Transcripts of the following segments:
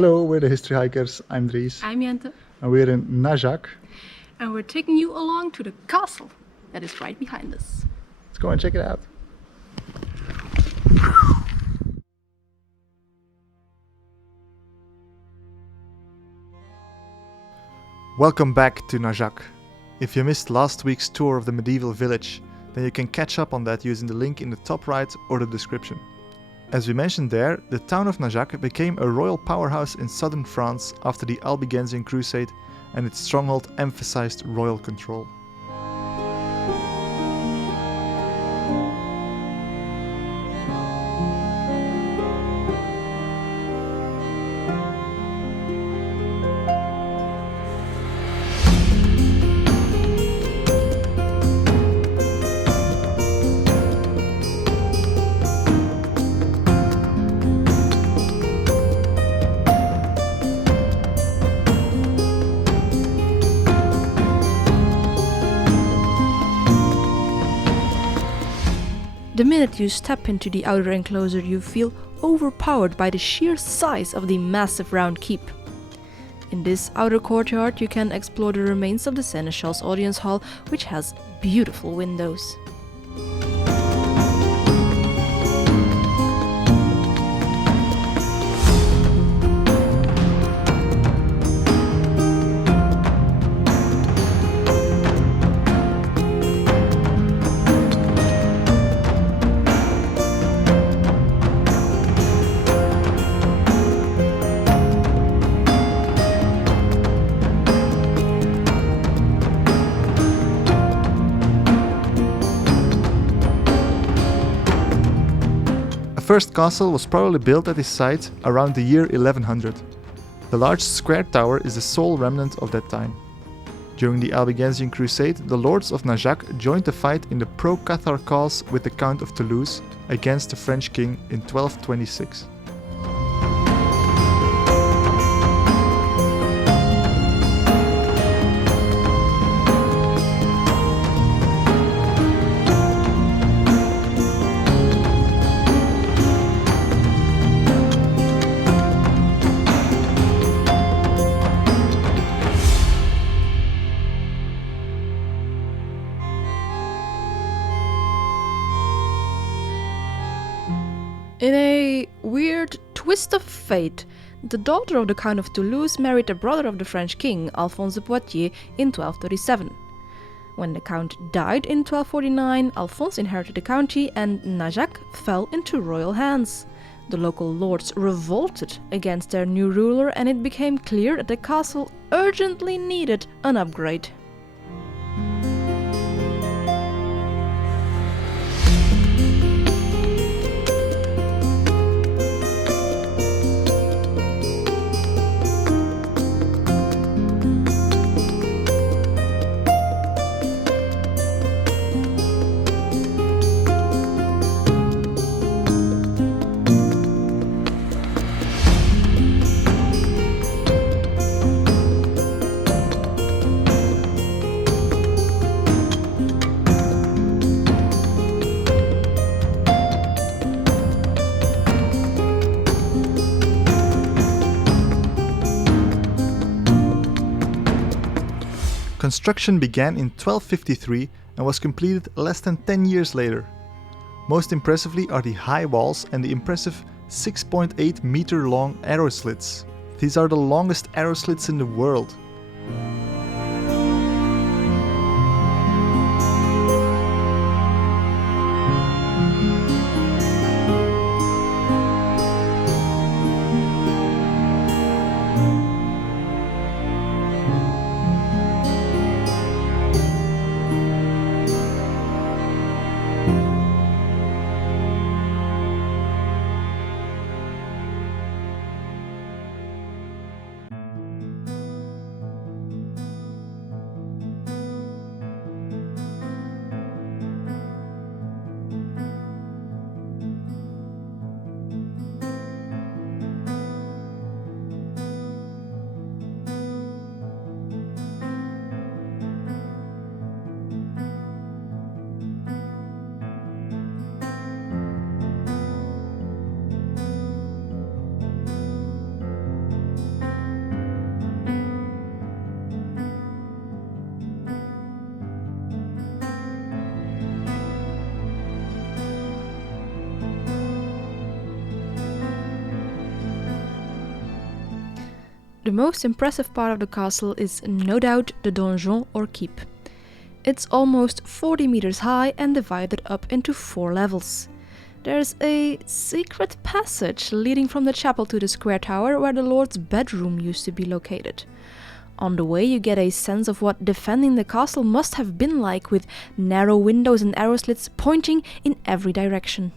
Hello, we're the History Hikers. I'm Dries. I'm Jente. And we're in Najac. And we're taking you along to the castle that is right behind us. Let's go and check it out. Welcome back to Najac. If you missed last week's tour of the medieval village, then you can catch up on that using the link in the top right or the description. As we mentioned there, the town of Najac became a royal powerhouse in southern France after the Albigensian Crusade, and its stronghold emphasized royal control. The minute you step into the outer enclosure, you feel overpowered by the sheer size of the massive round keep. In this outer courtyard, you can explore the remains of the Seneschal's audience hall, which has beautiful windows. The first castle was probably built at this site around the year 1100. The large square tower is the sole remnant of that time. During the Albigensian Crusade, the lords of Najac joined the fight in the pro-Cathar cause with the Count of Toulouse against the French king in 1226. In a weird twist of fate, the daughter of the Count of Toulouse married the brother of the French king, Alphonse de Poitiers, in 1237. When the count died in 1249, Alphonse inherited the county and Najac fell into royal hands. The local lords revolted against their new ruler, and it became clear that the castle urgently needed an upgrade. Construction began in 1253 and was completed less than 10 years later. Most impressively are the high walls and the impressive 6.8 meter long arrow slits. These are the longest arrow slits in the world. the most impressive part of the castle is no doubt the donjon or keep. It's almost 40 meters high and divided up into 4 levels. There's a secret passage leading from the chapel to the square tower where the Lord's bedroom used to be located. On the way you get a sense of what defending the castle must have been like, with narrow windows and arrow slits pointing in every direction.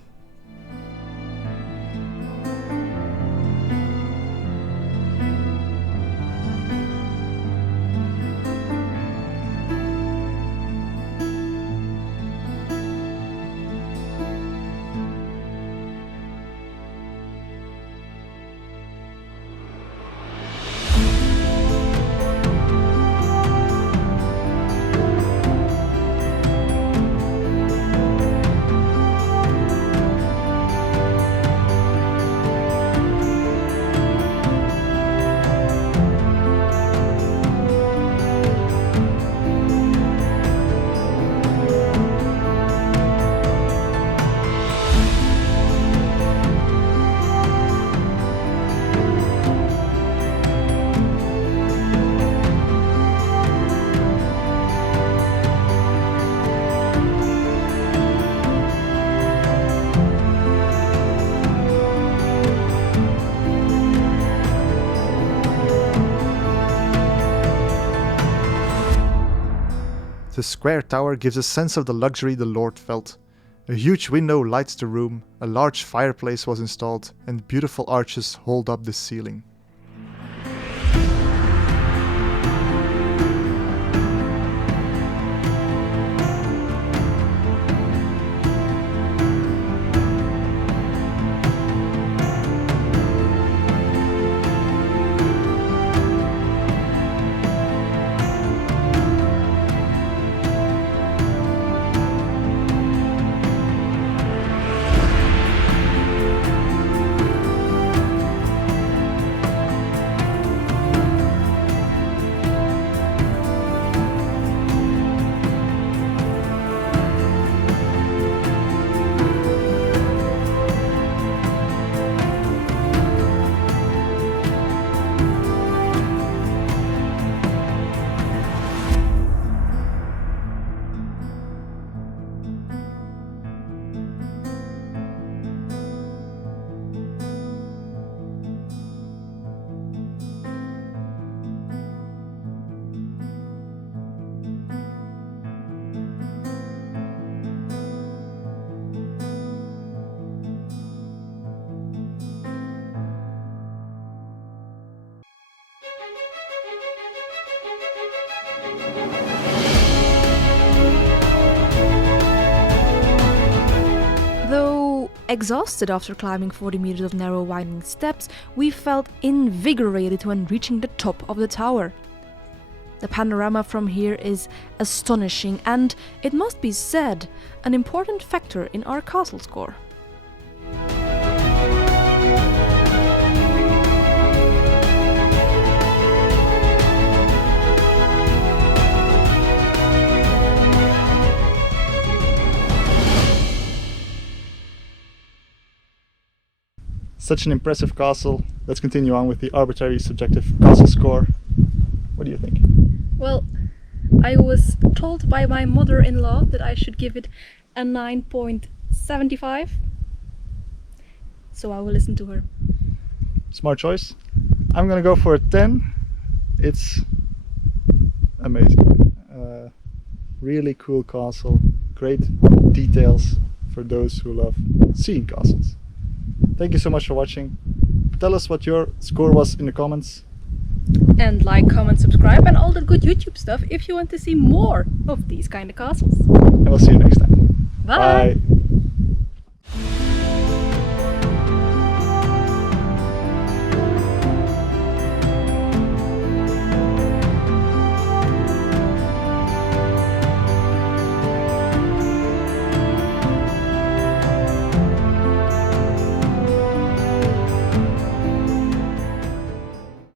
The square tower gives a sense of the luxury the Lord felt. A huge window lights the room, a large fireplace was installed, and beautiful arches hold up the ceiling. Exhausted after climbing 40 meters of narrow winding steps, we felt invigorated when reaching the top of the tower. The panorama from here is astonishing and, it must be said, an important factor in our castle score. Such an impressive castle. Let's continue on with the arbitrary subjective castle score. What do you think? Well, I was told by my mother-in-law that I should give it a 9.75. So I will listen to her. Smart choice. I'm gonna go for a 10. It's amazing. Really cool castle. Great details for those who love seeing castles. Thank you so much for watching. Tell us what your score was in the comments. And like, comment, subscribe and all the good YouTube stuff if you want to see more of these kind of castles. And we'll see you next time. Bye! Bye.